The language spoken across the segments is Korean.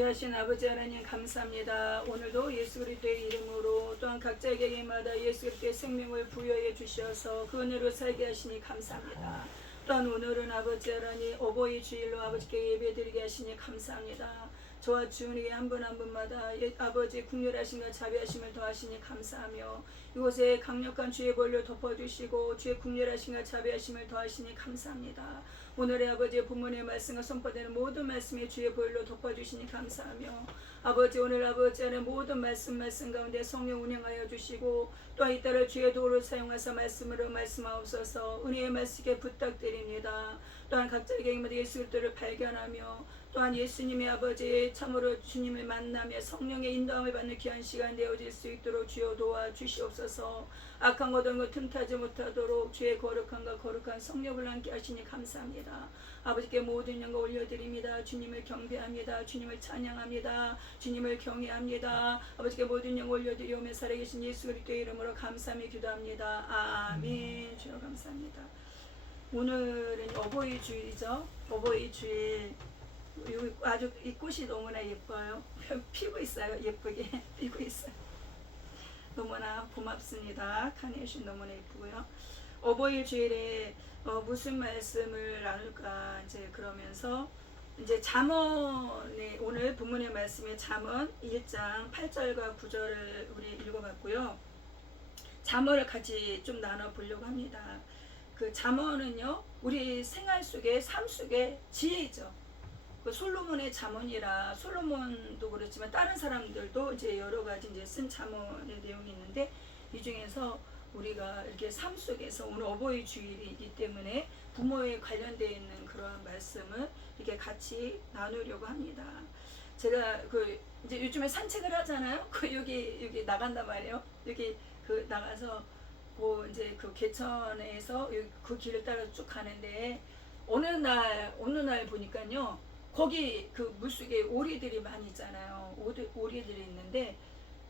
귀하신 아버지 하나님 감사합니다. 오늘도 예수 그리스도의 이름으로 또한 각자에게마다 예수 그리스도의 생명을 부여해 주셔서 그 은혜로 살게 하시니 감사합니다. 또한 오늘은 아버지 하나님 어버이 주일로 아버지께 예배드리게 하시니 감사합니다. 저와 주님이 한 분 한 분마다 아버지의 국률하심과 자비하심을 더하시니 감사하며 이곳에 강력한 주의 보혈로 덮어주시고 주의 국률하심과 자비하심을 더하시니 감사합니다. 오늘의 아버지의 본문의 말씀과 선포되는 모든 말씀에 주의 보혈로 덮어주시니 감사하며 아버지 오늘 아버지 안에 모든 말씀 가운데 성령 운행하여 주시고 또한 이따라 주의 도를 사용하사 말씀으로 말씀하옵소서. 은혜의 말씀에 부탁드립니다. 또한 각자에게 예수 그리스도를 발견하며 또한 예수님의 아버지 참으로 주님을 만나며 성령의 인도함을 받는 귀한 시간 되어질 수 있도록 주여 도와주시옵소서. 악한 것 어떤 틈타지 못하도록 주의 거룩함과 거룩한 성령을 함께 하시니 감사합니다. 아버지께 모든 영광 올려드립니다. 주님을 경배합니다. 주님을 찬양합니다. 주님을 경외합니다. 아버지께 모든 영광 올려드리오며 살아계신 예수 그리스도의 이름으로 감사하며 기도합니다. 아멘. 주여 감사합니다. 오늘은 어버이 주일이죠. 어버이 주일. 아주 이 꽃이 너무나 예뻐요. 피고 있어요. 예쁘게 피고 있어요. 너무나 고맙습니다. 카네이션 너무나 예쁘고요. 어버이 주일에 무슨 말씀을 나눌까 이제 그러면서 이제 잠언의 오늘 본문의 말씀에 잠언 1장 8절과 9절을 우리 읽어봤고요. 잠언을 같이 좀 나눠 보려고 합니다. 그 잠언은요 우리 생활 속에 삶 속에 지혜죠. 그 솔로몬의 잠언이라 솔로몬도 그렇지만 다른 사람들도 이제 여러 가지 이제 쓴 잠언의 내용이 있는데 이 중에서 우리가 이렇게 삶 속에서 오늘 어버이 주일이기 때문에 부모에 관련되어 있는 그러한 말씀을 이렇게 같이 나누려고 합니다. 제가 그 이제 요즘에 산책을 하잖아요. 그 여기 나간단 말이에요. 여기 그 나가서 뭐 이제 그 개천에서 그 길을 따라 쭉 가는데 어느 날 보니까요. 거기 그 물속에 오리들이 많이 있잖아요. 오리들이 있는데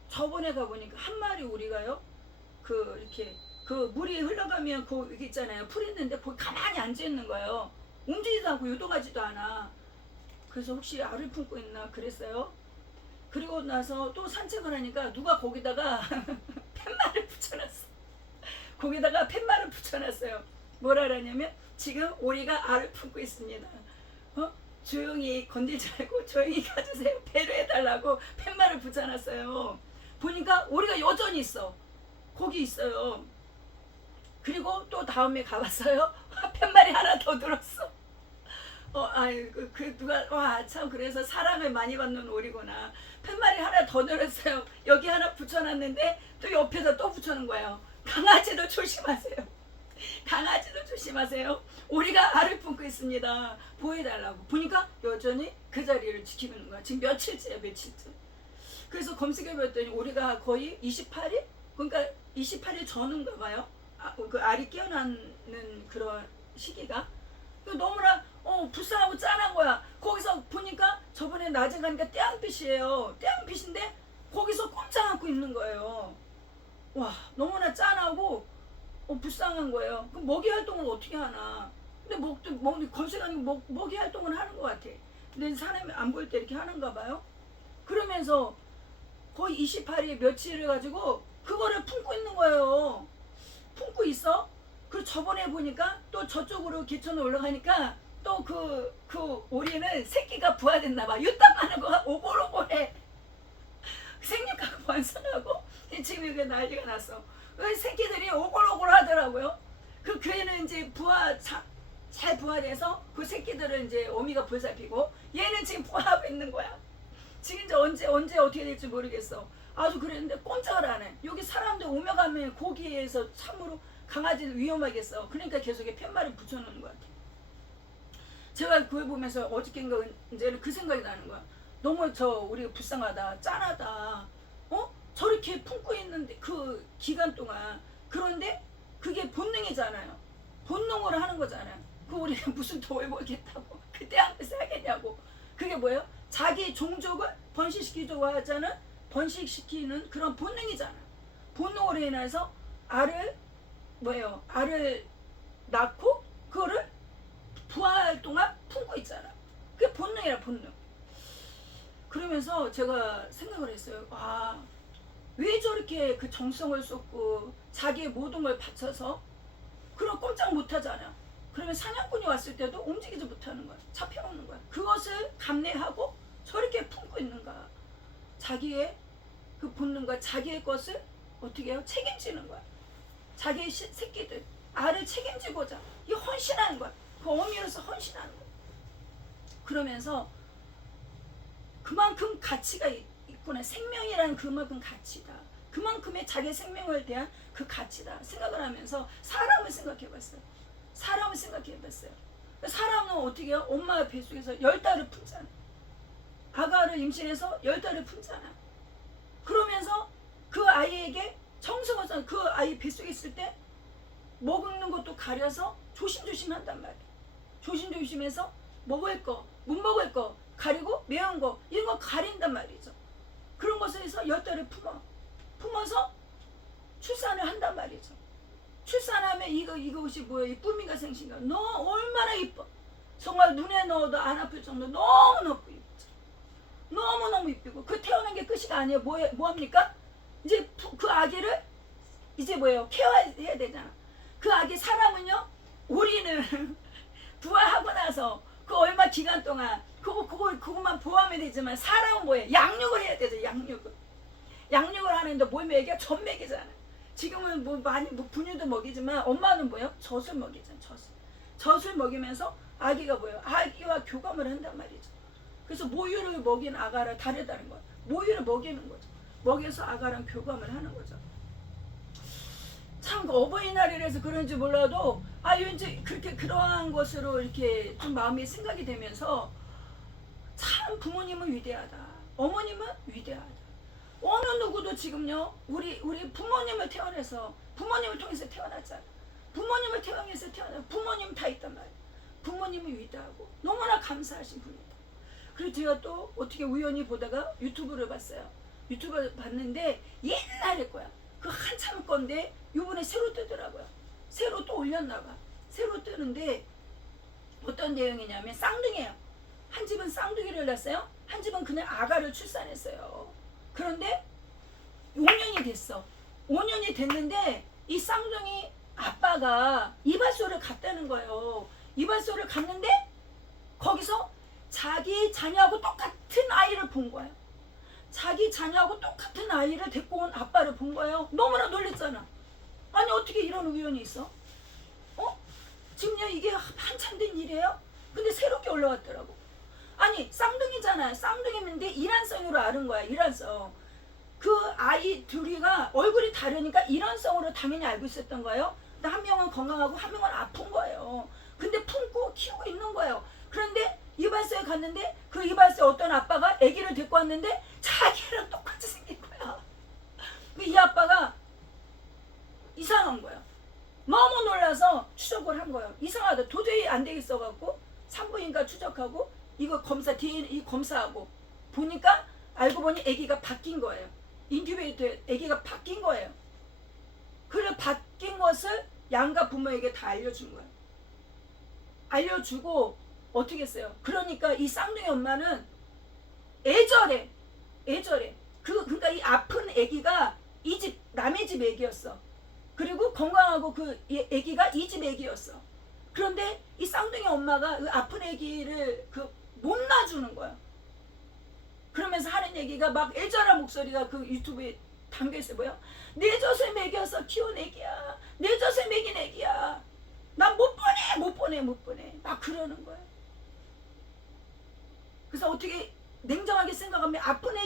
저번에 가보니까 한 마리 오리가요. 그 이렇게 그 물이 흘러가면 그 여기 있잖아요. 풀 있는데 거기 가만히 앉아 있는 거예요. 움직이지도 않고 유동하지도 않아. 그래서 혹시 알을 품고 있나 그랬어요. 그리고 나서 또 산책을 하니까 누가 거기다가 팻말을 붙여놨어. 거기다가 팻말을 붙여놨어요. 뭐라 그러냐면 지금 오리가 알을 품고 있습니다. 조용히 건들지 말고 조용히 가주세요. 배려해달라고 팻말을 붙여놨어요. 보니까 오리가 여전히 있어. 거기 있어요. 그리고 또 다음에 가봤어요. 팻말이 하나 더 들었어. 누가 와 참 그래서 사람을 많이 받는 오리구나. 팻말이 하나 더 늘었어요. 여기 하나 붙여놨는데 또 옆에서 또 붙여놓은 거예요. 강아지도 조심하세요. 강아지도 조심하세요. 오리가 알을 품고 있습니다. 보여달라고. 보니까 여전히 그 자리를 지키고 있는 거야. 지금 며칠째야. 그래서 검색해봤더니 오리가 거의 28일? 그러니까 28일 전인가 봐요. 그 알이 깨어나는 그런 시기가. 너무나 불쌍하고 짠한 거야. 거기서 보니까 저번에 낮에 가니까 태양빛이에요. 태양빛인데 거기서 꼼짝 않고 있는 거예요. 와 너무나 짠하고 불쌍한 거예요. 그럼 먹이 활동을 어떻게 하나? 근데 검색하는 먹이 활동을 하는 것 같아. 근데 사람이 안 보일 때 이렇게 하는가 봐요. 그러면서 거의 28일 며칠을 가지고 그거를 품고 있는 거예요. 품고 있어. 그리고 저번에 보니까 또 저쪽으로 개천에 올라가니까 또 그 오리는 새끼가 부화됐나 봐. 유땀하는 거가 오골오골해. 생육하고 번성하고 지금 이게 난리가 났어. 새끼들이 오골오골 하더라고요. 그 걔는 이제 잘 부화돼서 그 새끼들은 이제 어미가 보살피고 얘는 지금 부화하고 있는 거야. 지금 이제 언제 어떻게 될지 모르겠어. 아주 그랬는데 꼼짝을 안 해. 여기 사람들 오며 가면 거기에서 참으로 강아지는 위험하겠어. 그러니까 계속 팻말을 붙여놓는 것 같아. 제가 그걸 보면서 어저께인가 이제는 그 생각이 나는 거야. 너무 우리가 불쌍하다, 짠하다. 저렇게 품고 있는데 그 기간 동안 그런데 그게 본능이잖아요. 본능으로 하는 거잖아요. 그 우리가 무슨 도울 보겠다고 그때 앞에서 하겠냐고. 그게 뭐예요? 자기 종족을 번식시키려고 하자는 번식시키는 그런 본능이잖아요. 본능으로 인해서 알을 낳고 그거를 부화할 동안 품고 있잖아. 그게 본능이라 본능. 그러면서 제가 생각을 했어요. 아, 왜 저렇게 그 정성을 쏟고 자기의 모든 걸 바쳐서 그런 꼼짝 못하잖아요. 그러면 사냥꾼이 왔을 때도 움직이지 못하는 거야. 잡혀먹는 거야. 그것을 감내하고 저렇게 품고 있는가. 자기의 그 본능과 자기의 것을 어떻게 해요? 책임지는 거야. 자기의 새끼들, 알을 책임지고자. 이 헌신하는 거야. 그 어미로서 헌신하는 거야. 그러면서 그만큼 가치가 있구나. 생명이라는 그만큼 가치다. 그만큼의 자기 생명을 대한 그 가치다 생각을 하면서 사람을 생각해봤어요. 사람을 생각해봤어요. 사람은 어떻게 해요? 엄마 뱃속에서 10달을 품잖아. 아가를 임신해서 10달을 품잖아. 그러면서 그 아이에게 정성을 그 아이 뱃속에 있을 때 먹는 것도 가려서 조심조심 한단 말이야. 조심조심해서 먹을 거, 못 먹을 거 가리고 매운 거 이런 거 가린단 말이죠. 그런 것을 해서 10달을 품어서 출산을 한단 말이죠. 출산하면 이것이 뭐예요? 이 꿈인가 생신가? 너 얼마나 이뻐. 정말 눈에 넣어도 안 아플 정도 너무너무 이쁘죠. 너무너무 이쁘고 그 태어난 게 끝이 아니에요. 뭐합니까? 이제 그 아기를 이제 뭐예요? 케어해야 되잖아. 그 아기 사람은요, 우리는 부화하고 나서 그 얼마 기간 동안 그것만 보호하면 되지만 사람은 뭐예요? 양육을 해야 되죠. 양육을 하는데 뭘 먹여? 젖 먹이잖아. 지금은 뭐 많이 뭐 분유도 먹이지만 엄마는 뭐예요? 젖을 먹이잖아. 젖을 먹이면서 아기가 뭐예요? 아기와 교감을 한단 말이죠. 그래서 모유를 먹인 아가를 다르다는 거예요. 모유를 먹이는 거죠. 먹여서 아가랑 교감을 하는 거죠. 참 어버이날이라서 그런지 몰라도 왠지 그렇게 그러한 것으로 이렇게 좀 마음이 생각이 되면서 참 부모님은 위대하다. 어머님은 위대하다. 어느 누구도 지금요 우리 부모님을 태어나서 부모님을 통해서 태어났잖아. 부모님을 태어나서 부모님 다 있단 말이야. 부모님이 위대하고 너무나 감사하신 분이다. 그리고 제가 또 어떻게 우연히 보다가 유튜브를 봤어요. 유튜브를 봤는데 옛날일 거야. 그 한참 건데 요번에 새로 뜨더라고요. 새로 또 올렸나 봐. 새로 뜨는데 어떤 내용이냐면 쌍둥이에요. 한 집은 쌍둥이를 낳았어요. 한 집은 그냥 아가를 출산했어요. 그런데 5년이 됐어. 5년이 됐는데 이 쌍둥이 아빠가 이발소를 갔다는 거예요. 이발소를 갔는데 거기서 자기 자녀하고 똑같은 아이를 본 거예요. 자기 자녀하고 똑같은 아이를 데리고 온 아빠를 본 거예요. 너무나 놀랬잖아. 아니 어떻게 이런 우연이 있어? 지금요 이게 한참 된 일이에요? 근데 새롭게 올라왔더라고. 아니 쌍둥이잖아요. 쌍둥이인데 일란성으로 앓은 거야. 일란성. 그 아이 둘이가 얼굴이 다르니까 일란성으로 당연히 알고 있었던 거예요. 근데 한 명은 건강하고 한 명은 아픈 거예요. 근데 품고 키우고 있는 거예요. 그런데 이발소에 갔는데 그 이발소에 어떤 아빠가 아기를 데리고 왔는데 자기랑 똑같이 생긴 거야. 이 아빠가 이상한 거야. 너무 놀라서 추적을 한 거예요. 이상하다. 도저히 안 되겠어갖고 산부인과 추적하고 이거 검사 DNA 검사하고 보니까 알고 보니 아기가 바뀐 거예요. 인큐베이터에 아기가 바뀐 거예요. 그래 바뀐 것을 양가 부모에게 다 알려준 거예요. 알려주고 어떻게 했어요? 그러니까 이 쌍둥이 엄마는 애절해. 그러니까 이 아픈 아기가 이 집 남의 집 아기였어. 그리고 건강하고 그 아기가 이 집 아기였어. 그런데 이 쌍둥이 엄마가 그 아픈 아기를 못 놔주는 거야. 그러면서 하는 얘기가 막 애절한 목소리가 그 유튜브에 담겨있어. 뭐야? 내 젖을 먹여서 키운 애기야. 내 젖을 먹인 애기야. 난 못 보내. 막 그러는 거야. 그래서 어떻게 냉정하게 생각하면 아픈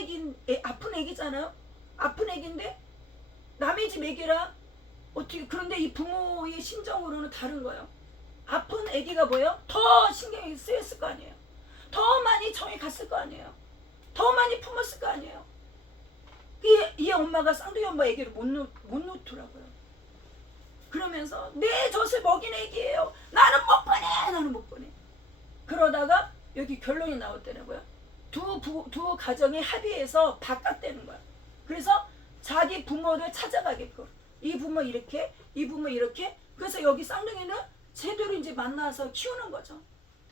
애기잖아요. 아픈 애기인데 남의 집 애기라 어떻게 그런데 이 부모의 심정으로는 다른 거예요. 아픈 애기가 뭐예요? 더 신경이 쓰였을 거 아니에요. 더 많이 정이 갔을 거 아니에요. 더 많이 품었을 거 아니에요. 이 엄마가 쌍둥이 엄마 애기를 못 놓더라고요. 그러면서 내 젖을 먹인 애기예요. 나는 못 보내. 그러다가 여기 결론이 나왔더라고요. 두 가정이 합의해서 바꿨다는 거야. 그래서 자기 부모를 찾아가게끔 이 부모 이렇게 이 부모 이렇게 그래서 여기 쌍둥이는 제대로 이제 만나서 키우는 거죠.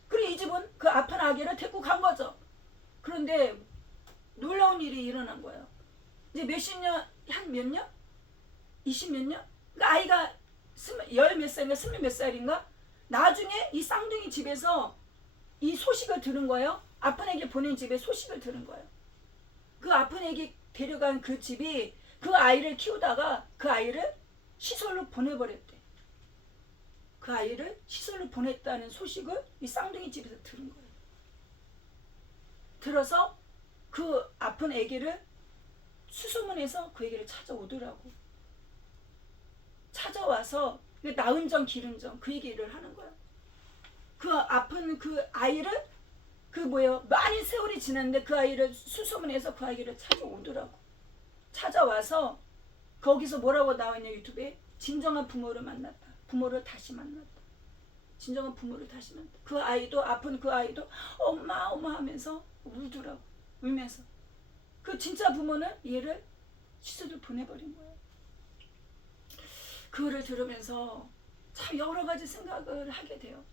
그리고 이 집은 그 아픈 아기를 데리고 간 거죠. 그런데 놀라운 일이 일어난 거예요. 이제 몇십 년, 한 몇 년? 20몇 년? 그러니까 아이가 열 몇 살인가 스물 몇 살인가? 나중에 이 쌍둥이 집에서 이 소식을 들은 거예요. 아픈 애기 보낸 집에 소식을 들은 거예요. 그 아픈 애기 데려간 그 집이 그 아이를 키우다가 그 아이를 시설로 보내버렸대. 그 아이를 시설로 보냈다는 소식을 이 쌍둥이 집에서 들은 거예요. 들어서 그 아픈 애기를 수소문해서 그 애기를 찾아오더라고. 찾아와서 나은 점 기른 점 그 얘기를 하는 거야. 그 아픈 그 아이를 많은 세월이 지났는데 그 아이를 수소문해서 그 아이를 찾아오더라고. 찾아와서 거기서 뭐라고 나와있냐 유튜브에 진정한 부모를 만났다. 부모를 다시 만났다. 진정한 부모를 다시 만났다. 그 아이도 아픈 그 아이도 엄마 엄마 하면서 울더라고. 울면서 그 진짜 부모는 얘를 시설을 보내버린 거예요. 그거를 들으면서 참 여러 가지 생각을 하게 돼요.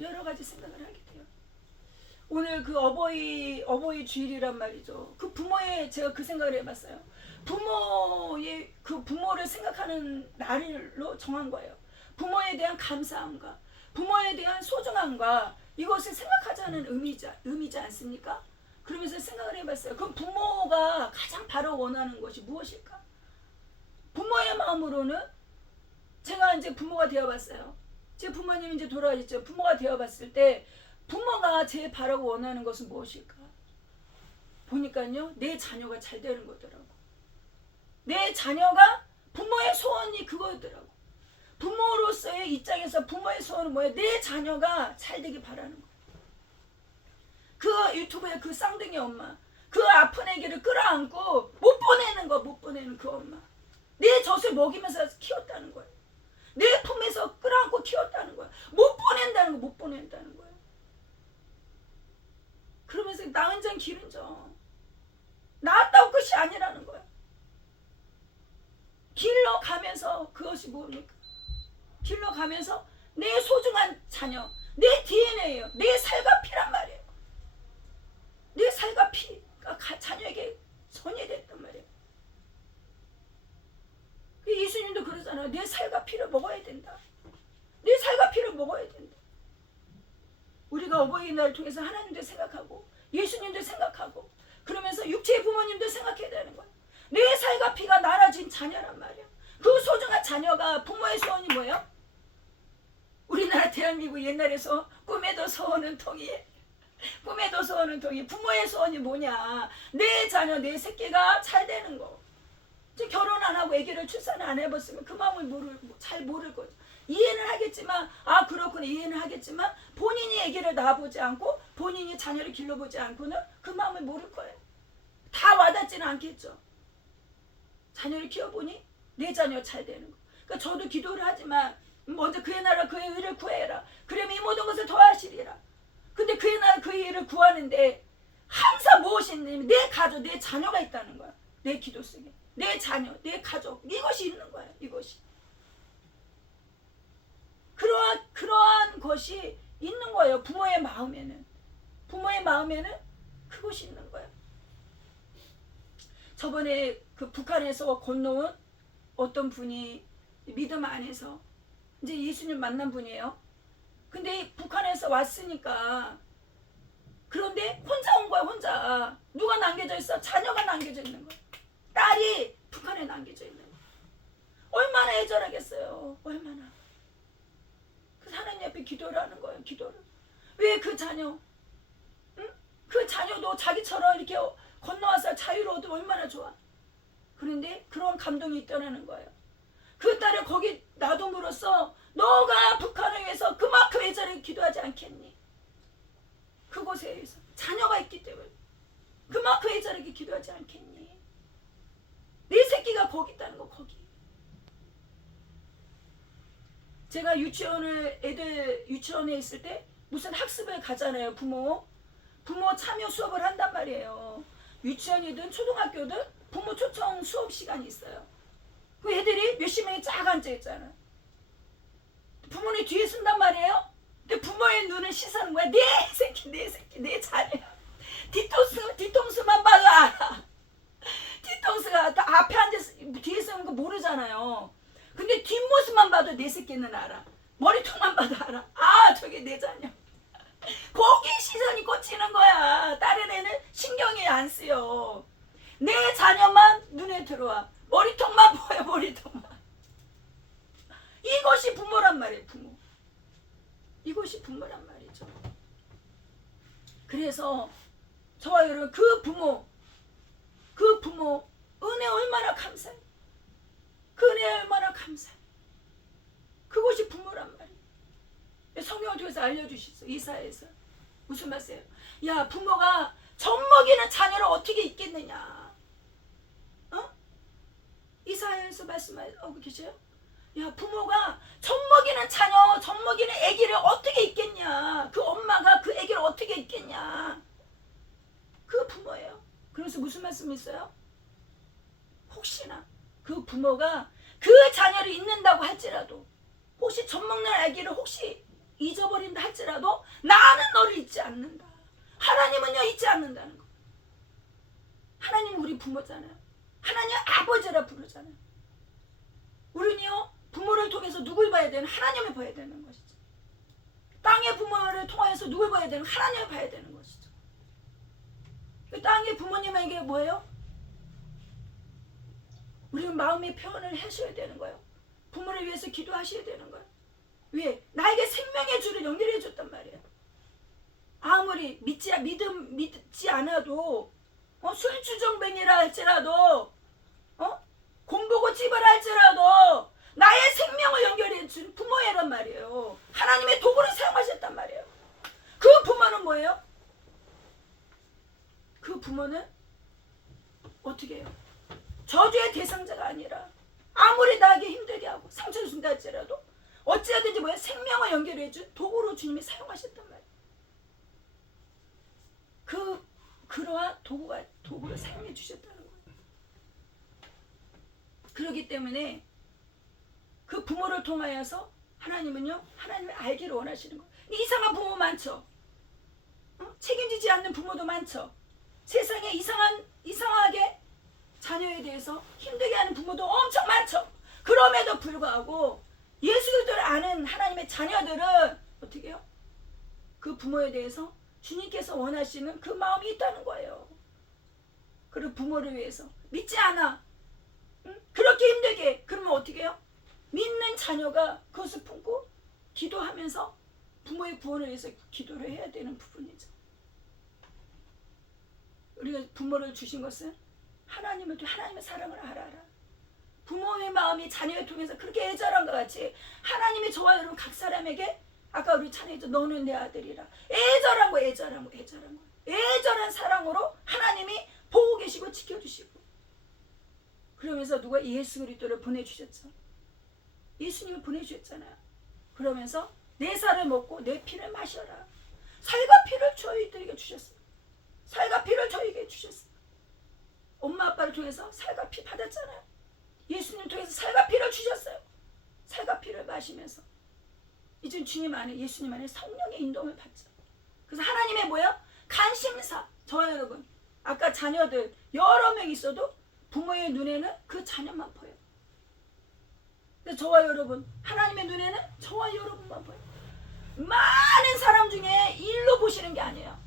여러 가지 생각을 하게 돼요. 오늘 그 어버이 주일이란 말이죠. 그 부모의 제가 그 생각을 해봤어요. 부모의 그 부모를 생각하는 날로 정한 거예요. 부모에 대한 감사함과 부모에 대한 소중함과 이것을 생각하자는 의미지 않습니까? 그러면서 생각을 해봤어요. 그럼 부모가 가장 바로 원하는 것이 무엇일까? 부모의 마음으로는 제가 이제 부모가 되어봤어요. 제 부모님이 이제 돌아가셨죠. 부모가 되어봤을 때 부모가 제일 바라고 원하는 것은 무엇일까? 보니까요, 내 자녀가 잘 되는 거더라고. 내 자녀가 부모의 소원이 그거더라고. 부모로서의 입장에서 부모의 소원은 뭐예요? 내 자녀가 잘 되길 바라는 거예요. 그 유튜브에 그 쌍둥이 엄마, 그 아픈 애기를 끌어안고 못 보내는 그 엄마. 내 젖을 먹이면서 키웠다는 거예요. 내 품에서 끌어안고 키웠다는 거야. 못 보낸다는 거야. 그러면서 낳은 점 기른 점. 낳았다고 끝이 아니라는 거야. 길러 가면서 그것이 뭡니까? 길러 가면서 내 소중한 자녀, 내 DNA예요. 내 살과 피란 말이에요. 내 살과 피가 자녀에게 선이 됐단 말이에요. 예수님도 그러잖아요. 내 살과 피를 먹어야 된다. 내 살과 피를 먹어야 된다. 우리가 어버이날을 통해서 하나님도 생각하고 예수님도 생각하고 그러면서 육체의 부모님도 생각해야 되는 거예요. 내 살과 피가 나눠진 자녀란 말이에요. 그 소중한 자녀가 부모의 소원이 뭐예요? 우리나라 대한민국 옛날에서 꿈에도 소원은 통이 부모의 소원이 뭐냐? 내 자녀 내 새끼가 잘 되는 거. 결혼 안 하고 아기를 출산 안 해봤으면 그 마음을 잘 모를 거죠. 이해는 하겠지만 그렇구나 이해는 하겠지만 본인이 아기를 낳아보지 않고 본인이 자녀를 길러보지 않고는 그 마음을 모를 거예요. 다 와닿지는 않겠죠. 자녀를 키워보니 내 자녀 잘 되는 거. 그러니까 저도 기도를 하지만 먼저 그의 나라 그의 의를 구해라. 그러면 이 모든 것을 더하시리라. 근데 그의 나라 그의 의를 구하는데 항상 무엇이 있냐면 내 가족 내 자녀가 있다는 거야. 내 기도 속에. 내 자녀, 내 가족 이것이 있는 거예요. 이것이 그러한 것이 있는 거예요. 부모의 마음에는 그것이 있는 거예요. 저번에 그 북한에서 건너온 어떤 분이 믿음 안에서 이제 예수님 만난 분이에요. 근데 북한에서 왔으니까 그런데 혼자 온 거야. 혼자 누가 남겨져 있어? 자녀가 남겨져 있는 거야. 딸이 북한에 남겨져 있는 거예요. 얼마나 애절하겠어요. 얼마나. 그 하나님 앞에 기도를 하는 거예요. 기도를. 왜 그 자녀? 응? 그 자녀도 자기처럼 이렇게 건너와서 자유로워도 얼마나 좋아. 그런데 그런 감동이 있다는 거예요. 그 딸을 거기 놔둠으로써 너가 북한을 위해서 그만큼 애절하게 기도하지 않겠니? 그곳에 의해서 자녀가 있기 때문에 그만큼 애절하게 기도하지 않겠니? 내 새끼가 거기 있다는 거. 거기 제가 애들 유치원에 있을 때 무슨 학습을 가잖아요. 부모 참여 수업을 한단 말이에요. 유치원이든 초등학교든 부모 초청 수업 시간이 있어요. 그 애들이 몇십 명이 쫙 앉아있잖아요. 부모님 뒤에 쓴단 말이에요. 근데 부모의 눈은 시선은 뭐야? 내 새끼 내 자녀야. 뒤통수만 봐도 알아. 뒤통수가 앞에 앉아서 뒤에 서는 거 모르잖아요. 근데 뒷모습만 봐도 내 새끼는 알아. 머리통만 봐도 알아. 아, 저게 내 자녀. 거기에 시선이 꽂히는 거야. 다른 애는 신경이 안 쓰여. 내 자녀만 눈에 들어와. 머리통만 보여, 머리통만. 이것이 부모란 말이에요, 부모. 이것이 부모란 말이죠. 그래서 저와 여러분, 그 부모 은혜 얼마나 감사해. 그 은혜 얼마나 감사해. 그것이 부모란 말이에요. 성경을 통해서 알려주셨어. 이사야에서. 무슨 말이에요? 야, 부모가 젖먹이는 자녀를 어떻게 있겠느냐. 어? 이사야에서 말씀하고 계셔요? 야, 부모가 젖먹이는 자녀, 젖먹이는 아기를 어떻게 있겠냐. 그 엄마가 그 아기를 어떻게 있겠냐. 그 부모예요. 그래서 무슨 말씀이 있어요? 혹시나 그 부모가 그 자녀를 잊는다고 할지라도, 혹시 젖먹는 아기를 혹시 잊어버린다 할지라도 나는 너를 잊지 않는다. 하나님은요, 잊지 않는다는 거. 하나님은 우리 부모잖아요. 하나님 아버지라 부르잖아요. 우리는요, 부모를 통해서 누굴 봐야 되는? 하나님을 봐야 되는 것이죠. 땅의 부모를 통해서 누굴 봐야 되는? 하나님을 봐야 되는 것이죠. 땅의 부모님에게 뭐예요? 우리는 마음의 표현을 하셔야 되는 거예요. 부모를 위해서 기도하셔야 되는 거예요. 왜? 나에게 생명의 줄을 연결해 줬단 말이에요. 아무리 믿지 않아도, 술주정뱅이라 할지라도, 곰보고 찌바라 할지라도 나의 생명을 연결해 준 부모애란 말이에요. 하나님의 도구를 사용하셨단 말이에요. 그 부모는 뭐예요? 그 부모는 어떻게 해요? 저주의 대상자가 아니라 아무리 나에게 힘들게 하고 상처를 준다 할지라도 어찌하든지 뭐야? 생명을 연결해 준 도구로 주님이 사용하셨단 말이에요. 그러한 도구를 사용해 주셨다는 거예요. 그렇기 때문에 그 부모를 통하여서 하나님은요, 하나님을 알기를 원하시는 거예요. 이상한 부모 많죠? 책임지지 않는 부모도 많죠? 세상에 이상하게 자녀에 대해서 힘들게 하는 부모도 엄청 많죠? 그럼에도 불구하고 예수 그리스도를 아는 하나님의 자녀들은 어떻게 해요? 그 부모에 대해서 주님께서 원하시는 그 마음이 있다는 거예요. 그리고 부모를 위해서 믿지 않아. 그렇게 힘들게. 그러면 어떻게 해요? 믿는 자녀가 그것을 품고 기도하면서 부모의 구원을 위해서 기도를 해야 되는 부분이죠. 우리가 부모를 주신 것은 하나님의 사랑을 알아라. 부모의 마음이 자녀를 통해서 그렇게 애절한 것 같이 하나님이 저와 여러분 각 사람에게, 아까 우리 찬양했죠. 너는 내 아들이라. 애절한 사랑으로 하나님이 보고 계시고 지켜주시고, 그러면서 누가 예수 그리스도를 보내주셨죠. 예수님을 보내주셨잖아요. 그러면서 내 살을 먹고 내 피를 마셔라. 살과 피를 저희들에게 주셨어요. 살과 피를 저희에게 주셨어요. 엄마 아빠를 통해서 살과 피 받았잖아요. 예수님을 통해서 살과 피를 주셨어요. 살과 피를 마시면서 이제 주님 안에, 예수님 안에 성령의 인도를 받죠. 그래서 하나님의 뭐야? 관심사. 저와 여러분, 아까 자녀들 여러 명 있어도 부모의 눈에는 그 자녀만 보여요. 저와 여러분, 하나님의 눈에는 저와 여러분만 보여요. 많은 사람 중에 일로 보시는 게 아니에요.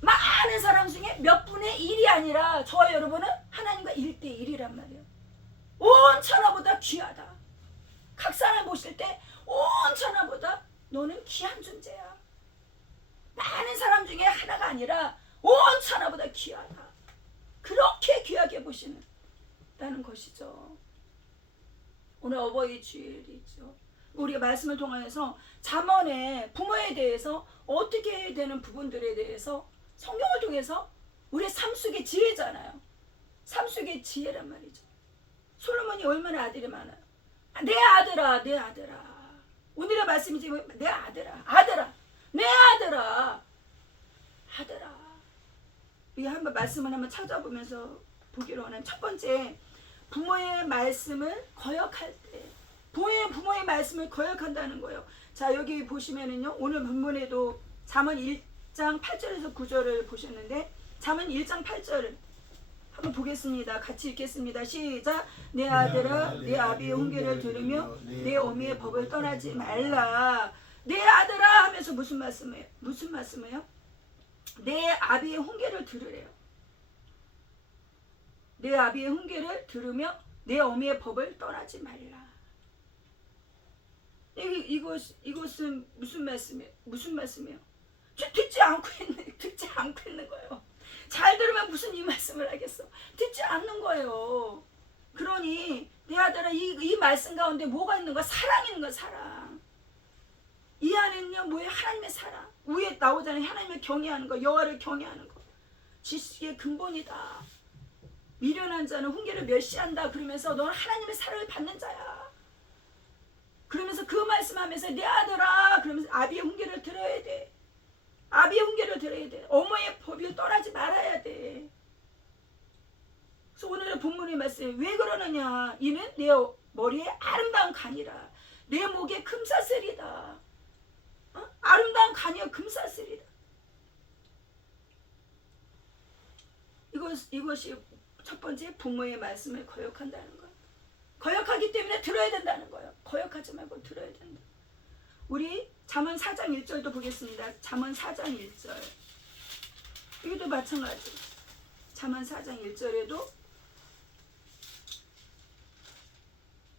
많은 사람 중에 몇 분의 1이 아니라 저와 여러분은 하나님과 1대1이란 말이에요. 온 천하보다 귀하다. 각 사람 보실 때 온 천하보다 너는 귀한 존재야. 많은 사람 중에 하나가 아니라 온 천하보다 귀하다. 그렇게 귀하게 보시는다는 것이죠. 오늘 어버이 주일이죠. 우리가 말씀을 통해서 잠언에 부모에 대해서 어떻게 해야 되는 부분들에 대해서 성경을 통해서 우리의 삶 속의 지혜잖아요. 삶 속의 지혜란 말이죠. 솔로몬이 얼마나 아들이 많아요. 내 아들아, 내 아들아. 오늘의 말씀이지, 내 아들아, 아들아, 내 아들아, 아들아. 우리 한번 말씀을 한번 찾아보면서 보기로 하는 첫 번째, 부모의 말씀을 거역할 때, 부모의 말씀을 거역한다는 거예요. 자, 여기 보시면은요, 오늘 본문에도 잠언 1장 8절에서 9절을 보셨는데, 잠언 1장 8절 한번 보겠습니다. 같이 읽겠습니다. 시작. 내 아들아 내 아비의 훈계를 들으며 내 어미의 법을 떠나지 말라. 내 아들아 하면서 무슨 말씀이에요? 무슨 말씀이에요? 내 아비의 훈계를 들으래요. 내 아비의 훈계를 들으며 내 어미의 법을 떠나지 말라. 이것은 무슨 말씀이에요? 무슨 말씀이에요? 듣지 않고 있는 거예요. 잘 들으면 무슨 이 말씀을 하겠어? 듣지 않는 거예요. 그러니 내 아들아 이 말씀 가운데 뭐가 있는 거야? 사랑이 있는 거야. 사랑. 이 안에는요 뭐예요? 하나님의 사랑. 위에 나오잖아요. 하나님을 경외하는 거, 여호와를 경외하는 거. 지식의 근본이다. 미련한 자는 훈계를 멸시한다. 그러면서 너는 하나님의 사랑을 받는 자야. 그러면서 그 말씀하면서 내 아들아 그러면서 아비의 훈계를 들어야 돼. 아비의 훈계를 들어야 돼. 어머니의 법을 떠나지 말아야 돼. 그래서 오늘의 본문의 말씀이 왜 그러느냐. 이는 내 머리에 아름다운 간이라. 내 목에 금사슬이다. 아름다운 간이여 금사슬이다. 이것이 첫 번째 부모의 말씀을 거역한다는 거예요. 거역하기 때문에 들어야 된다는 거예요. 거역하지 말고 들어야 된다. 우리 잠언 4장 1절도 보겠습니다. 잠언 4장 1절. 이것도 마찬가지. 잠언 4장 1절에도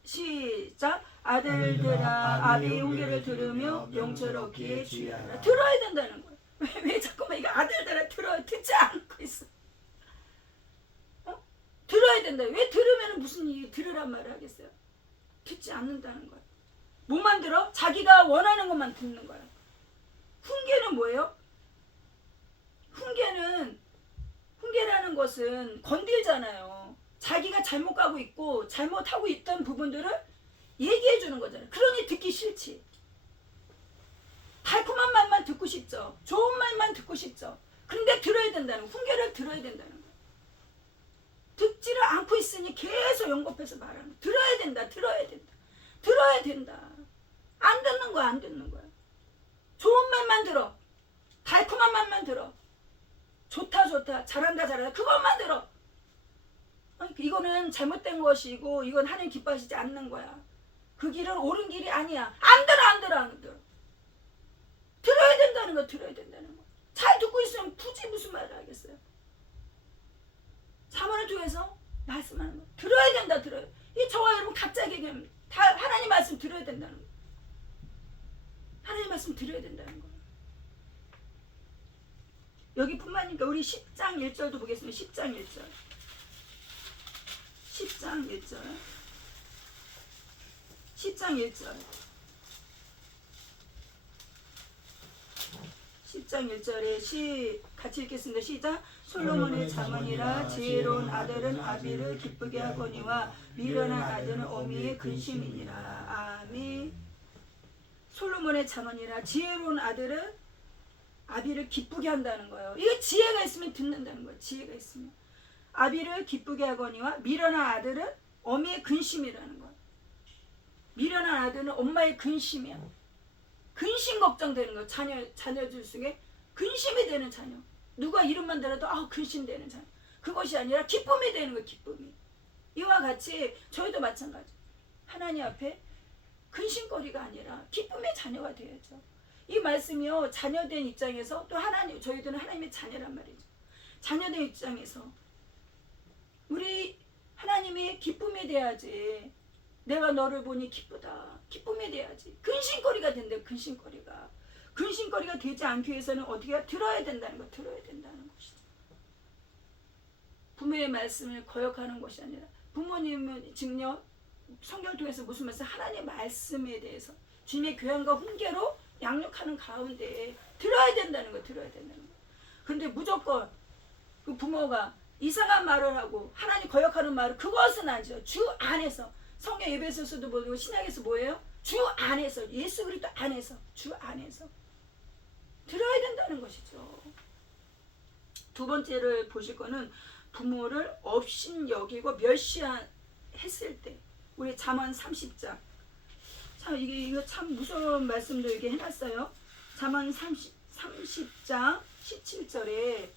시작. 아들들아 아비의 훈계를 들으며 명철 얻기에 주의하라. 들어야 된다는 거예요. 왜 자꾸만 이거 아들들아 듣지 않고 있어. 들어야 된다. 왜 들으면 무슨 들으란 말을 하겠어요? 듣지 않는다는 거예요. 뭐만 들어? 자기가 원하는 것만 듣는 거예요. 훈계는 뭐예요? 훈계라는 것은 건들잖아요. 자기가 잘못 가고 있고 잘못하고 있던 부분들을 얘기해 주는 거잖아요. 그러니 듣기 싫지. 달콤한 말만 듣고 싶죠. 좋은 말만 듣고 싶죠. 근데 들어야 된다는 거예요. 훈계를 들어야 된다는 거예요. 듣지를 않고 있으니 계속 연겁해서 말하는 거예요. 들어야 된다. 들어야 된다. 안 듣는 거야. 안 듣는 거야. 좋은 말만 들어. 달콤한 말만 들어. 좋다. 잘한다. 그것만 들어. 이거는 잘못된 것이고 이건 하나님 기뻐하시지 않는 거야. 그 길은 옳은 길이 아니야. 안 들어. 들어야 된다는 거. 잘 듣고 있으면 굳이 무슨 말을 하겠어요. 잠언을 통해서 말씀하는 거. 들어야 된다. 이 저와 여러분 각자에게 다 하나님 말씀 들어야 된다는 거. 하나님 말씀 들어야 된다는 거. 여기뿐만이니까 우리 10장 1절도 보겠습니다. 10장 1절. 10장 1절. 10장 1절. 10장 1절에 같이 읽겠습니다. 시작. 솔로몬의 잠언이라 지혜로운 아들은 아비를 기쁘게 하거니와 미련한 아들은 어미의 근심이니라. 아멘. 솔로몬의 잠언이라 지혜로운 아들은 아비를 기쁘게 한다는 거예요. 이거 지혜가 있으면 듣는다는 거예요. 지혜가 있으면. 아비를 기쁘게 하거니와 미련한 아들은 어미의 근심이라는 거예요. 미련한 아들은 엄마의 근심이야. 근심 걱정되는 거예요. 자녀들 중에 근심이 되는 자녀. 누가 이름만 들어도 근심되는 자녀. 그것이 아니라 기쁨이 되는 거예요. 기쁨이. 이와 같이 저희도 마찬가지. 하나님 앞에 근심거리가 아니라 기쁨의 자녀가 되어야죠. 이 말씀이요. 자녀된 입장에서 또 저희들은 하나님의 자녀란 말이죠. 자녀된 입장에서 우리 하나님이 기쁨이 돼야지. 내가 너를 보니 기쁘다. 기쁨이 돼야지. 근심거리가 된대요. 근심거리가 되지 않기 위해서는 어떻게 들어야 된다는 거. 들어야 된다는 것이죠. 부모의 말씀을 거역하는 것이 아니라 부모님은 지금요. 성경을 통해서 무슨 말씀? 하나님의 말씀에 대해서 주님의 교양과 훈계로 양육하는 가운데 들어야 된다는 거. 그런데 무조건 그 부모가 이상한 말을 하고 하나님 거역하는 말을 그것은 아니죠. 주 안에서 성경 에베소서도 보고 신약에서 뭐예요? 주 안에서 예수 그리스도 안에서 주 안에서 들어야 된다는 것이죠. 두 번째를 보실 거는 부모를 업신여기고 멸시했을 때 우리 잠언 30장 참 이거 참 무서운 말씀도 이렇게 해놨어요. 잠언 30장 17절에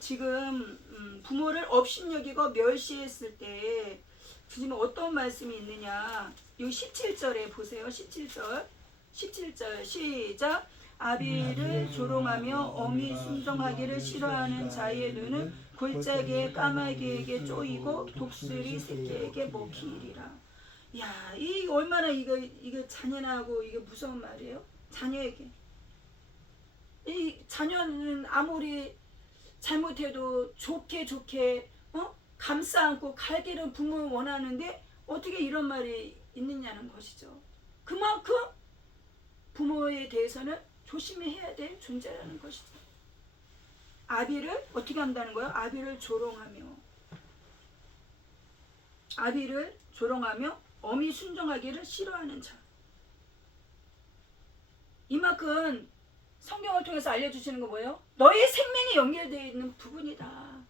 지금 부모를 업신여기고 멸시했을 때 주님 어떤 말씀이 있느냐. 이 17절에 보세요. 17절 시작. 아비를 조롱하며 어미 순종하기를 싫어하는 자의 눈은 골짜기의 까마귀에게 쪼이고 독수리 새끼에게 먹히리라. 야, 이 얼마나 이거 잔인하고 이게 무서운 말이에요. 자녀에게. 이 자녀는 아무리 잘못해도 좋게 감싸 안고 갈 길은 부모 원하는데 어떻게 이런 말이 있느냐는 것이죠. 그만큼 부모에 대해서는 조심해야 될 존재라는 것이죠. 아비를 어떻게 한다는 거예요? 아비를 조롱하며 어미 순종하기를 싫어하는 자. 이만큼 성경을 통해서 알려주시는 거 뭐예요? 너의 생명이 연결되어 있는 부분이다.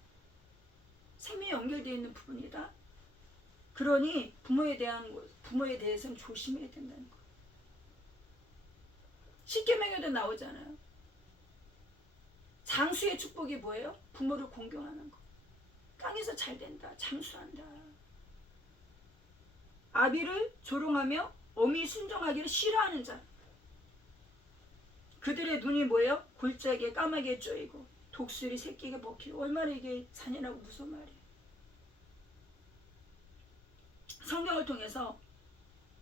생명이 연결되어 있는 부분이다. 그러니 부모에 대해서는 조심해야 된다는 거. 십계명에도 나오잖아요. 장수의 축복이 뭐예요? 부모를 공경하는 거. 땅에서 잘 된다. 장수한다. 아비를 조롱하며 어미 순종하기를 싫어하는 자. 그들의 눈이 뭐예요? 골짜기에 까마귀에 쪼이고 독수리 새끼가 먹히고. 얼마나 이게 잔인하고 무서운 말이에요. 성경을 통해서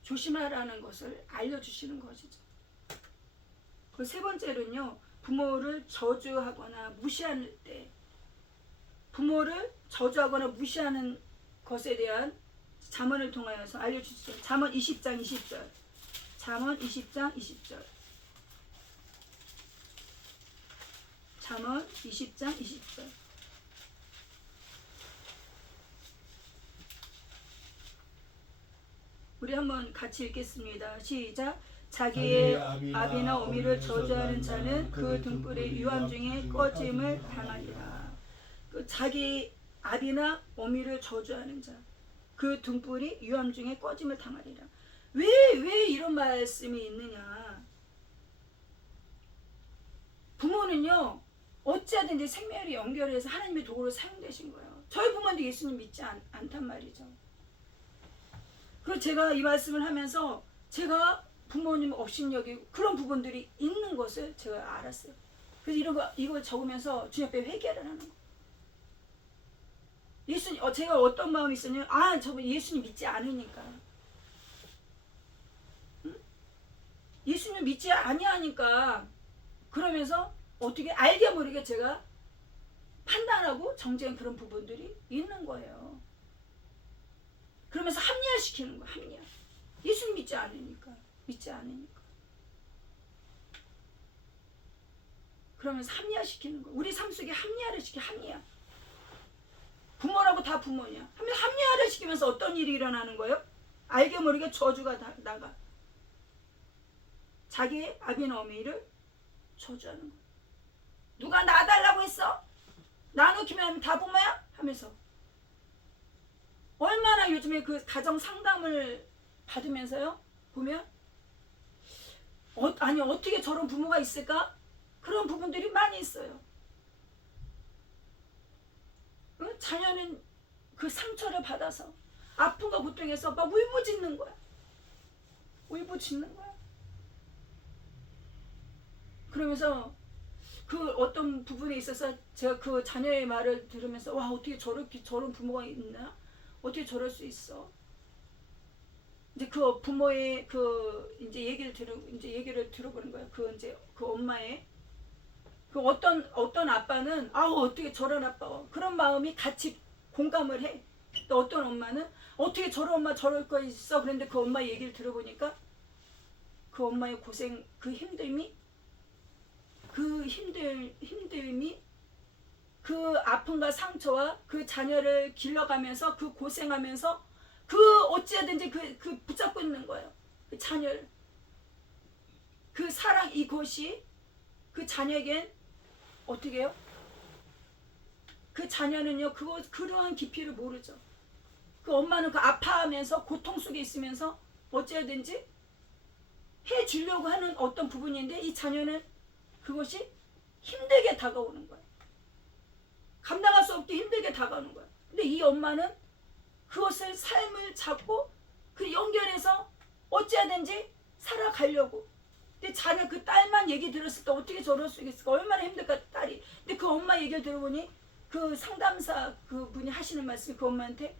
조심하라는 것을 알려주시는 것이죠. 그 세 번째로는요, 부모를 저주하거나 무시할 때, 부모를 저주하거나 무시하는 것에 대한 잠언을 통하여서 알려주시죠. 잠언 20장 20절. 잠언 20장 20절. 잠언 20장 20절. 우리 한번 같이 읽겠습니다. 시작. 자기의 아비나 어미를 저주하는 자는 그 등불의 유암 중에 꺼짐을 당하리라. 자기 아비나 어미를 저주하는 자, 그 등불이 유암 중에 꺼짐을 당하리라. 왜 이런 말씀이 있느냐. 부모는요, 어찌하든지 생명을 연결해서 하나님의 도구로 사용되신 거예요. 저희 부모도 예수님 믿지 않단 말이죠. 그리고 제가 이 말씀을 하면서 제가 부모님 업신여기고 그런 부분들이 있는 것을 제가 알았어요. 그래서 이걸 적으면서 주님 앞에 회개를 하는 거예요. 예수님, 제가 어떤 마음이 있었냐면, 저 예수님 믿지 않으니까. 응? 예수님 믿지 아니하니까 그러면서 어떻게 알게 모르게 제가 판단하고 정죄한 그런 부분들이 있는 거예요. 그러면서 합리화시키는 거예요. 합리화. 예수님 믿지 않으니까. 그러면서 합리화시키는 거예요. 우리 삶 속에 합리화를 시켜. 합리화. 부모라고 다 부모냐. 합리화를 시키면서 어떤 일이 일어나는 거예요? 알게 모르게 저주가 나가. 자기의 아비나 어미를 저주하는 거예요. 누가 낳아달라고 했어? 나누기만 하면 다 부모야? 하면서. 얼마나 요즘에 그 가정 상담을 받으면서요, 보면 어떻게 저런 부모가 있을까? 그런 부분들이 많이 있어요. 자녀는 그 상처를 받아서 아픔과 고통에서 막 울부짖는 거야. 그러면서 그 어떤 부분에 있어서 제가 그 자녀의 말을 들으면서 어떻게 저런 부모가 있나? 어떻게 저럴 수 있어? 이제 그 부모의 이제 얘기를 들어보는 거예요. 그 엄마의 그 어떤 아빠는 어떻게 저런 아빠 그런 마음이 같이 공감을 해. 또 어떤 엄마는 어떻게 저런 엄마 저럴 거 있어. 그런데 그 엄마 얘기를 들어보니까 그 엄마의 고생, 그 힘듦이 그 아픔과 상처와 그 자녀를 길러가면서 그 고생하면서 어찌하든지 그 붙잡고 있는 거예요. 그 자녀를. 그 사랑, 이것이 그 자녀에겐 어떻게 해요? 그 자녀는요, 그러한 깊이를 모르죠. 그 엄마는 그 아파하면서 고통 속에 있으면서 어찌하든지 해주려고 하는 어떤 부분인데 이 자녀는 그것이 힘들게 다가오는 거예요. 감당할 수 없게 힘들게 다가오는 거야. 근데 이 엄마는 그것을 삶을 잡고 그 연결해서 어찌하든지 살아가려고. 근데 자녀 그 딸만 얘기 들었을 때 어떻게 저럴 수 있겠을까? 얼마나 힘들까 딸이. 근데 그 엄마 얘기를 들어보니 그 상담사 그 분이 하시는 말씀이 그 엄마한테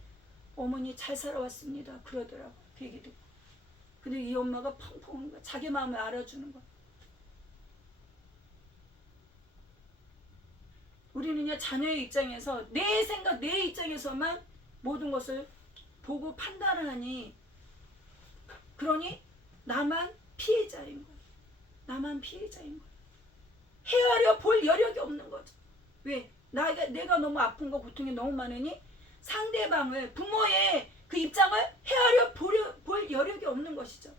어머니 잘 살아왔습니다 그러더라고. 그 얘기 듣고. 근데 이 엄마가 펑펑 우는 거야. 자기 마음을 알아주는 거야. 우리는요 자녀의 입장에서 내 생각 내 입장에서만 모든 것을 보고 판단을 하니 그러니 나만 피해자인 거야. 나만 피해자인 거야. 헤아려 볼 여력이 없는 거죠. 왜? 내가 너무 아픈 거 고통이 너무 많으니 상대방을 부모의 그 입장을 헤아려 볼 여력이 없는 것이죠.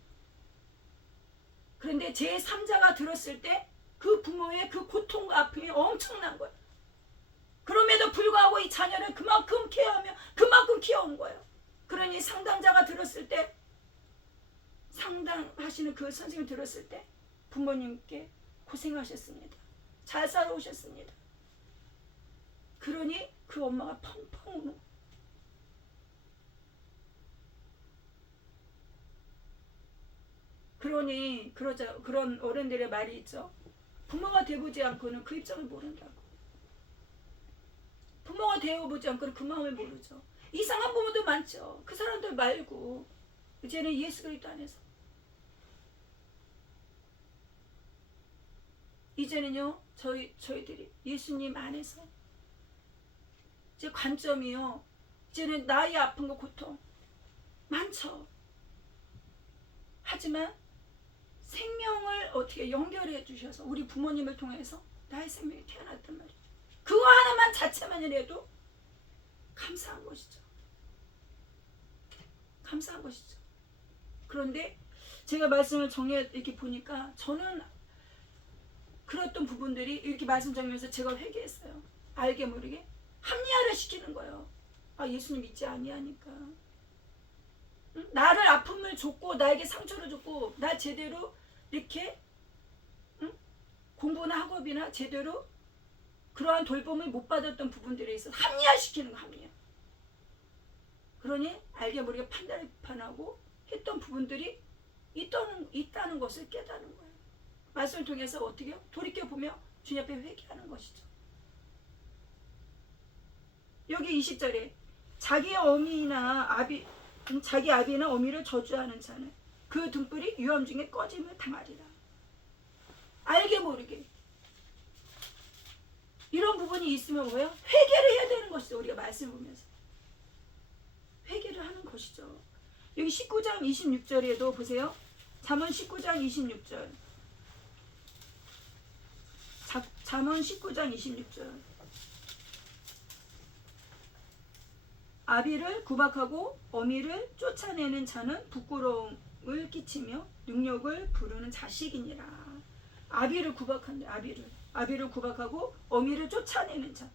그런데 제3자가 들었을 때 그 부모의 그 고통과 아픔이 엄청난 거예요. 그럼에도 불구하고 이 자녀를 그만큼 케어하며 그만큼 키워온 거예요. 그러니 상담자가 들었을 때 상담하시는 그 선생님 들었을 때 부모님께 고생하셨습니다. 잘 살아오셨습니다. 그러니 그 엄마가 펑펑 우는 거예요. 그러니 그런 어른들의 말이 있죠. 부모가 되보지 않고는 그 입장을 모른다고. 부모가 되어보지 않고는 그 마음을 모르죠. 이상한 부모도 많죠. 그 사람들 말고 이제는 예수 그리스도 안에서 이제는요 저희들이 예수님 안에서 이제 관점이요 이제는 나의 아픔과 고통 많죠. 하지만 생명을 어떻게 연결해 주셔서 우리 부모님을 통해서 나의 생명이 태어났단 말이죠. 그거 하나만 자체만이라도 감사한 것이죠. 감사한 것이죠. 그런데 제가 말씀을 정해 이렇게 보니까 저는 그랬던 부분들이 이렇게 말씀 정리해서 제가 회개했어요. 알게 모르게 합리화를 시키는 거예요. 아 예수님 믿지 아니하니까. 응? 나를 아픔을 줬고 나에게 상처를 줬고 나 제대로 이렇게 응? 공부나 학업이나 제대로 그러한 돌봄을 못 받았던 부분들에 있어서 합리화시키는 거 합리화. 그러니 알게 모르게 판단을 비판하고 했던 부분들이 있다는 것을 깨닫는 거예요. 말씀을 통해서 어떻게 돌이켜보며 주님 앞에 회개하는 것이죠. 여기 20절에 자기 아비나 어미를 저주하는 자는 그 등불이 유황 중에 꺼짐을 당하리라. 알게 모르게 이런 부분이 있으면 뭐예요? 회개를 해야 되는 것이죠. 우리가 말씀을 보면서 회개를 하는 것이죠. 여기 19장 26절에도 보세요. 잠언 19장 26절. 잠언 19장 26절. 아비를 구박하고 어미를 쫓아내는 자는 부끄러움을 끼치며 능력을 부르는 자식이니라. 아비를 구박한대. 아비를 구박하고 어미를 쫓아내는 자.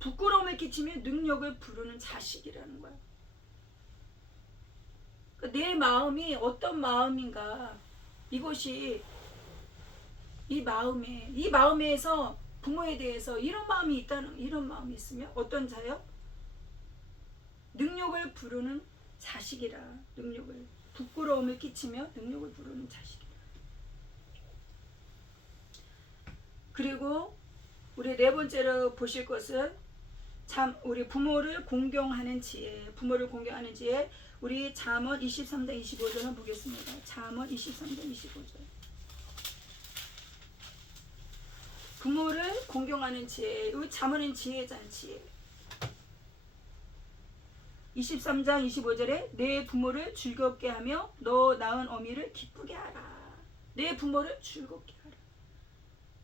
부끄러움을 끼치며 능력을 부르는 자식이라는 거야. 내 마음이 어떤 마음인가. 이것이 이 마음에서 부모에 대해서 이런 마음이 있으면 어떤 자요? 능력을 부르는 자식이라. 부끄러움을 끼치며 능력을 부르는 자식이라. 그리고 우리 네 번째로 보실 것은 우리 부모를 공경하는 지혜. 우리 잠언 23장 25절 한번 보겠습니다. 잠언 23장 25절. 부모를 공경하는 지혜. 이 잠언은 지혜잖아. 지혜. 23장 25절에 내 부모를 즐겁게 하며 너 낳은 어미를 기쁘게 하라. 내 부모를 즐겁게 하라.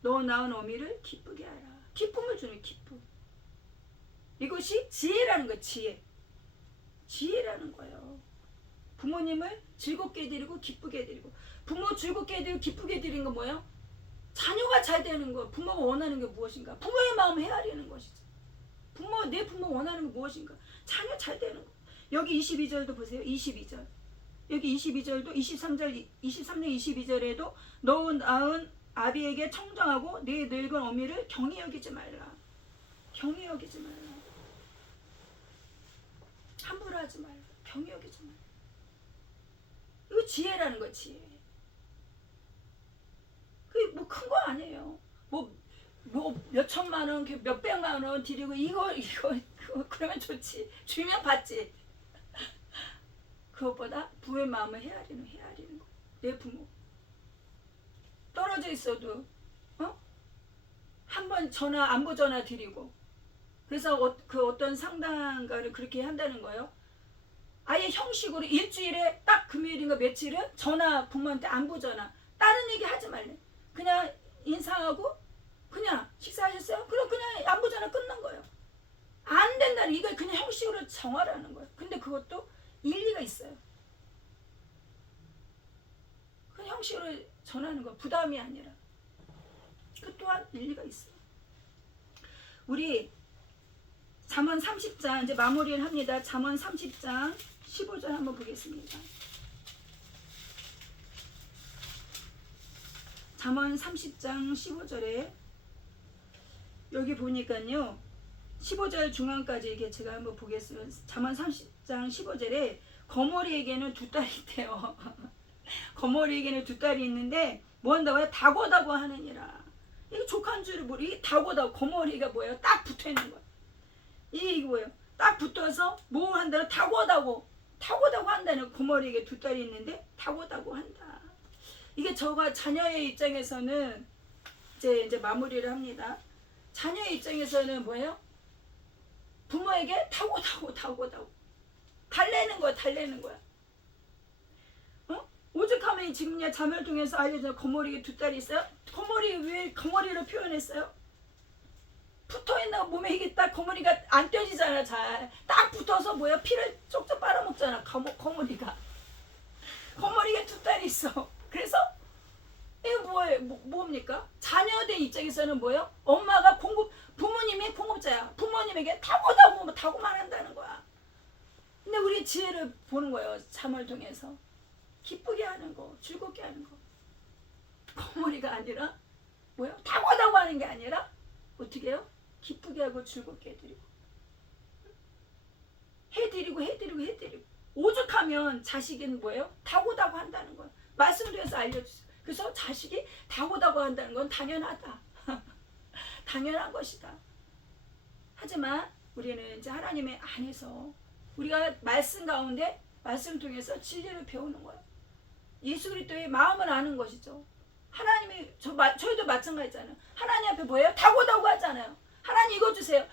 너 낳은 어미를 기쁘게 하라. 기쁨을 주는 기쁨. 이것이 지혜라는 거예요. 지혜라는 거예요. 부모님을 즐겁게 해드리고 기쁘게 해드리고. 부모 즐겁게 해드리고 기쁘게 해드리는 건 뭐예요? 자녀가 잘 되는 거. 부모가 원하는 게 무엇인가? 부모의 마음을 헤아리는 것이죠. 내 부모 원하는 게 무엇인가? 자녀 잘 되는 거. 여기 22절도 보세요. 22절. 여기 22절도 23장 22절에도 너 낳은 아비에게 청정하고 네 늙은 어미를 경히 여기지 말라. 경히 여기지 말라. 함부로 하지 말라. 경히 여기지 말라. 이거 지혜라는 거야, 지혜. 그게 뭐 큰 거 아니에요. 뭐 몇 천만 원, 몇 백만 원 드리고 이거 그러면 좋지. 주면 받지. 그것보다 부의 마음을 헤아리는 거. 내 부모 떨어져 있어도 한번 전화 안부 전화 드리고, 그래서 그 어떤 상담가를 그렇게 한다는 거예요. 아예 형식으로 일주일에 딱 금요일인가 며칠은 전화, 부모한테 안부 전화, 다른 얘기 하지 말래. 그냥 인사하고 그냥 식사하셨어요? 그럼 그냥 안부 전화 끝난 거예요. 안 된다는, 이걸 그냥 형식으로 정하라는 거예요. 근데 그것도 일리가 있어요. 그냥 형식으로 전하는 거 부담이 아니라 그 또한 일리가 있어요. 우리 잠언 30장 이제 마무리를 합니다. 잠언 30장 15절 한번 보겠습니다. 잠언 30장 15절에 여기 보니까요, 15절 중앙까지 이렇게 제가 한번 보겠습니다. 잠언 30장 15절에 거머리에게는 두 딸이 있대요. 거머리에게는 두 딸이 있는데 뭐 한다고요? 다고다고 하느니라. 이게 족한 줄을 모르. 이게 다고다고, 거머리가 뭐예요? 딱 붙어 있는 거예요. 이게 뭐예요? 딱 붙어서 뭐 한다고? 다고다고 한다는. 거머리에게 두 딸이 있는데 다고다고 한다. 이게 저가 자녀의 입장에서는 이제 마무리를 합니다. 자녀의 입장에서는 뭐예요? 부모에게 다고다고 달래는 거야. 오죽하면 지금 자매를 통해서 알려준 거머리에 두 딸이 있어요? 거머리 왜 거머리로 표현했어요? 붙어있는 몸에 이게 딱 거머리가 안 떼지잖아. 잘 딱 붙어서 뭐야? 피를 쪽쪽 빨아먹잖아. 거머리가 두 딸이 있어. 그래서 이거 뭐예요? 뭡니까? 자녀된 입장에서는 뭐예요? 엄마가 부모님이 공급자야. 부모님에게 다고만 한다는 거야. 근데 우리 지혜를 보는 거예요. 잠을 통해서 기쁘게 하는 거, 즐겁게 하는 거. 거머리가 아니라 뭐예요? 다고다고 하는 게 아니라 어떻게 해요? 기쁘게 하고 즐겁게 해드리고 오죽하면 자식은 뭐예요? 다고다고 한다는 거예요. 말씀드려서 알려주세요. 그래서 자식이 다고다고 한다는 건 당연하다. 당연한 것이다. 하지만 우리는 이제 하나님의 안에서 우리가 말씀 가운데 말씀 통해서 진리를 배우는 거예요. 예수 그리스도의 마음을 아는 것이죠. 하나님이 저희도 마찬가지잖아요. 하나님 앞에 뭐예요? 다고다고 하잖아요. 하나님 이거 주세요.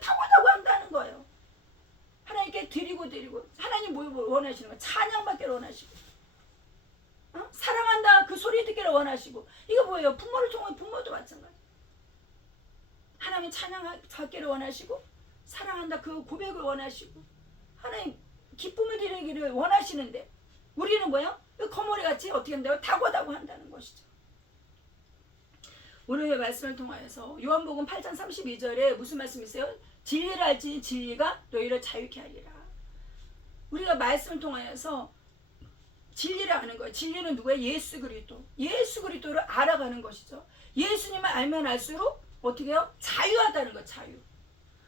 다고다고 한다는 거예요. 하나님께 드리고 하나님 뭘 원하시는 거예요? 찬양받기를 원하시고, 사랑한다 그 소리 듣기를 원하시고. 이거 뭐예요? 부모를 통해 부모도 마찬가지. 하나님 찬양받기를 원하시고, 사랑한다 그 고백을 원하시고, 하나님 기쁨을 드리기를 원하시는데 우리는 뭐예요? 거머리같이 어떻게 한다고? 다고다고 한다는 것이죠. 오늘의 말씀을 통하여서 요한복음 8장 32절에 무슨 말씀이세요? 진리를 알지니 진리가 너희를 자유케 하리라. 우리가 말씀을 통하여서 진리를 아는 거예요. 진리는 누구예요? 예수 그리스도를 알아가는 것이죠. 예수님을 알면 알수록 어떻게 해요? 자유하다는 거예요. 자유.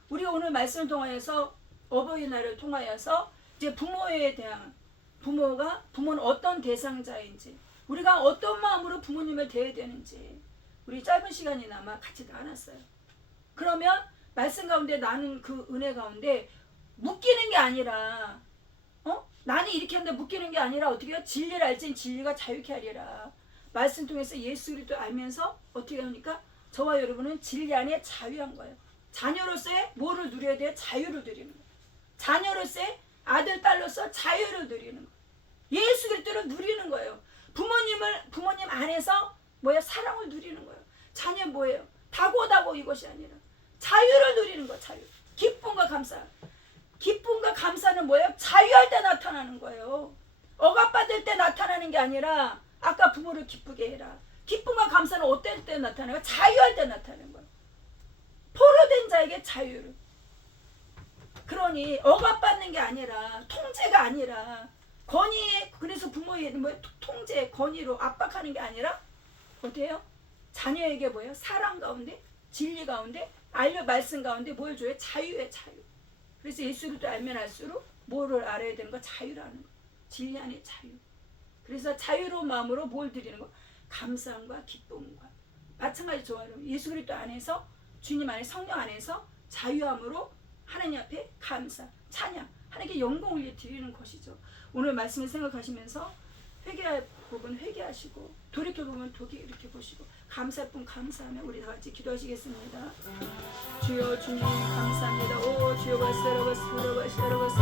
우리가 오늘 말씀을 통하여서 어버이날을 통하여서 이제 부모에 대한 부모는 어떤 대상자인지, 우리가 어떤 마음으로 부모님을 대해야 되는지 우리 짧은 시간이나마 같이 나눴어요. 그러면 말씀 가운데 나는 그 은혜 가운데 묶이는 게 아니라 나는 이렇게 한다 묶이는 게 아니라 어떻게 해요? 진리를 알지 진리가 자유케 하리라. 말씀 통해서 예수 그리스도 알면서 어떻게 합니까? 저와 여러분은 진리 안에 자유한 거예요. 자녀로서의 뭐를 누려야 돼요? 자유를 누리는 거예요. 자녀로서의 아들, 딸로서 자유를 누리는 거예요. 예수 그리스도를 누리는 거예요. 부모님 안에서 뭐예요? 사랑을 누리는 거예요. 자녀 뭐예요? 다고다고 이것이 아니라 자유를 누리는 거예요. 자유. 기쁨과 감사는 뭐예요? 자유할 때 나타나는 거예요. 억압받을 때 나타나는 게 아니라 아까 부모를 기쁘게 해라. 기쁨과 감사는 어떨 때 나타나는 거예요? 자유할 때 나타나는 거예요. 포로된 자에게 자유를. 그러니 억압받는 게 아니라 통제가 아니라 권위에, 그래서 부모의 통제, 권위로 압박하는 게 아니라 어때요? 자녀에게 뭐예요? 사랑 가운데, 진리 가운데, 말씀 가운데 뭘 줘요? 자유의 자유. 그래서 예수를 또 알면 알수록 뭐를 알아야 되는 거? 자유라는 거. 진리 안의 자유. 그래서 자유로운 마음으로 뭘 드리는 거? 감사함과 기쁨과. 마찬가지 좋아요. 예수 그리스도 안에서, 주님 안에, 성령 안에서 자유함으로 하나님 앞에 감사, 찬양, 하나님께 영광을 드리는 것이죠. 오늘 말씀을 생각하시면서 회개할 부분 회개하시고, 돌이켜 보면 돌이켜 보시고, 감사할 분 감사하며 우리 다 같이 기도하시겠습니다. 주여, 주님 감사합니다. 오 주여, 바스라바스라바스라바스